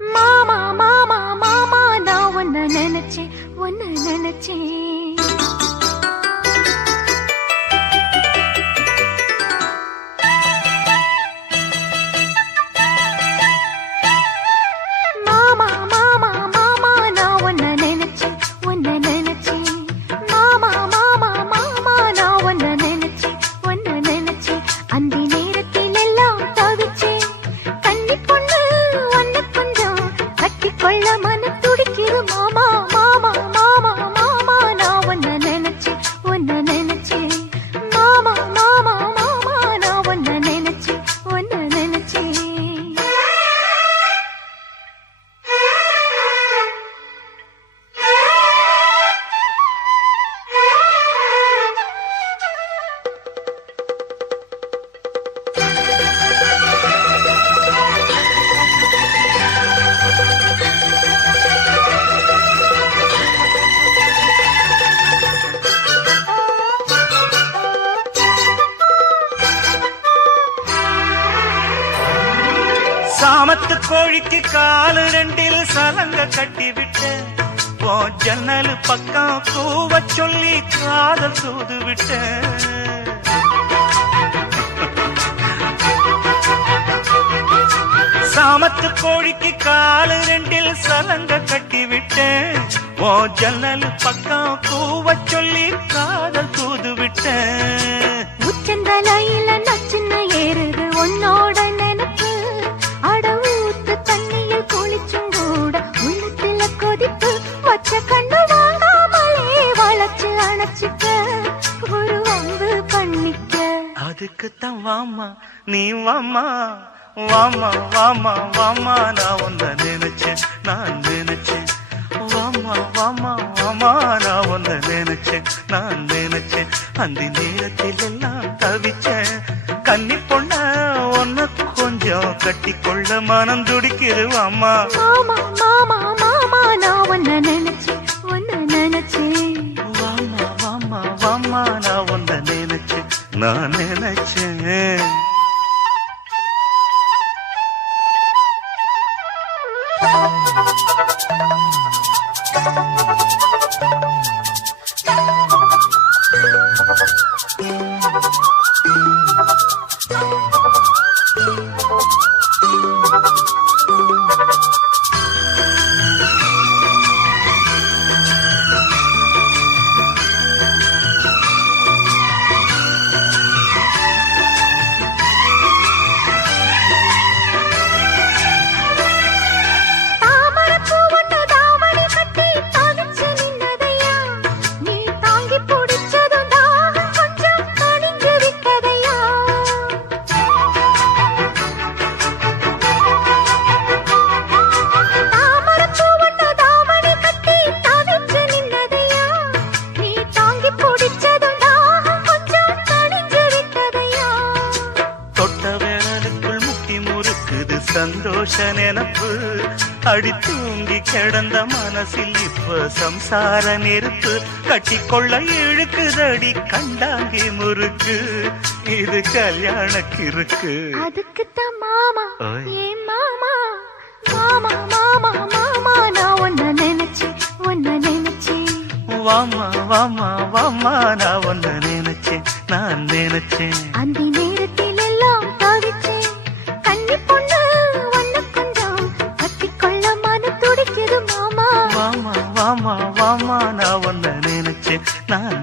மாமா மாமா மாமா நான் உன்னை நினைச்சேன் உன்னை நினைச்சேன். சாமத்து கோழிக்கு காலு ரெண்டில் சலங்க கட்டிவிட்ட ஜன்னல் பக்கம் கூவ சொல்லி காதல் தூது விட்ட. சாமத்து கோழிக்கு காலு ரெண்டில் சலங்க கட்டிவிட்ட ஜன்னல் பக்கம் கூவ சொல்லி காதல் தூது விட்ட. உச்சந்தலையில நச்சுன்ன ஏறுது உன்னோட நினைப்பு, அட ஊத்து தண்ணியில் குளிச்சும் கூட உள்ளத்துல கொதிப்பு, வச்ச கண்ணு வாங்காமலே வளைச்சு அணைச்சிக்க ஒரு வம்பு பண்ணிக்க. அதுக்குத்தான் வாமா நீ வாமா வாமா வாமா வாமா நான் உன்னை நினைச்சேன் நான் நினைச்சேன். வாமா வாமா வாமா நான் உன்னை நினைச்சேன் நான் நினைச்சேன். அந்த நேரத்தில் எல்லாம் தவிச்சேன் கன்னி பொண்ண உன்னை கொஞ்சம் கட்டிக்கொள்ள மனம் துடிக்குது வாமா. மாமா மாமா மாமா நான் உன்னை நினைச்சேன் உன்னை நினைச்சேன். வாமா வாமா வாமா நான் உன்னை நினைச்சேன் நான் நினைச்சேன். சந்தோஷ நினப்பு அடி தூங்கி கிடந்த மனசில் இப்ப சம்சார நெருப்பு கட்டிக்கொள்ள இழுக்குதடி கண்டாங்கி முறுக்கு இது கல்யாண கிறுக்கு. அதுக்குத்தான் மாமா ஏன் மாமா மாமா மாமா மாமா நான் உன்னை நினைச்சேன் உன்னை நினைச்சேன். வாமா வாமா வாமா நான் உன்னை நினைச்சேன் நான் நினைச்சேன். அந்த நேரத்தில் எல்லாம் தவிச்சேன் கன்னி பொண்ணு உன்னை கொஞ்சம் கட்டிக்கொள்ள மனம் துடிக்குது மாமா. வாமா வாமா வாமா நான் உன்னை நினைச்சேன் நான்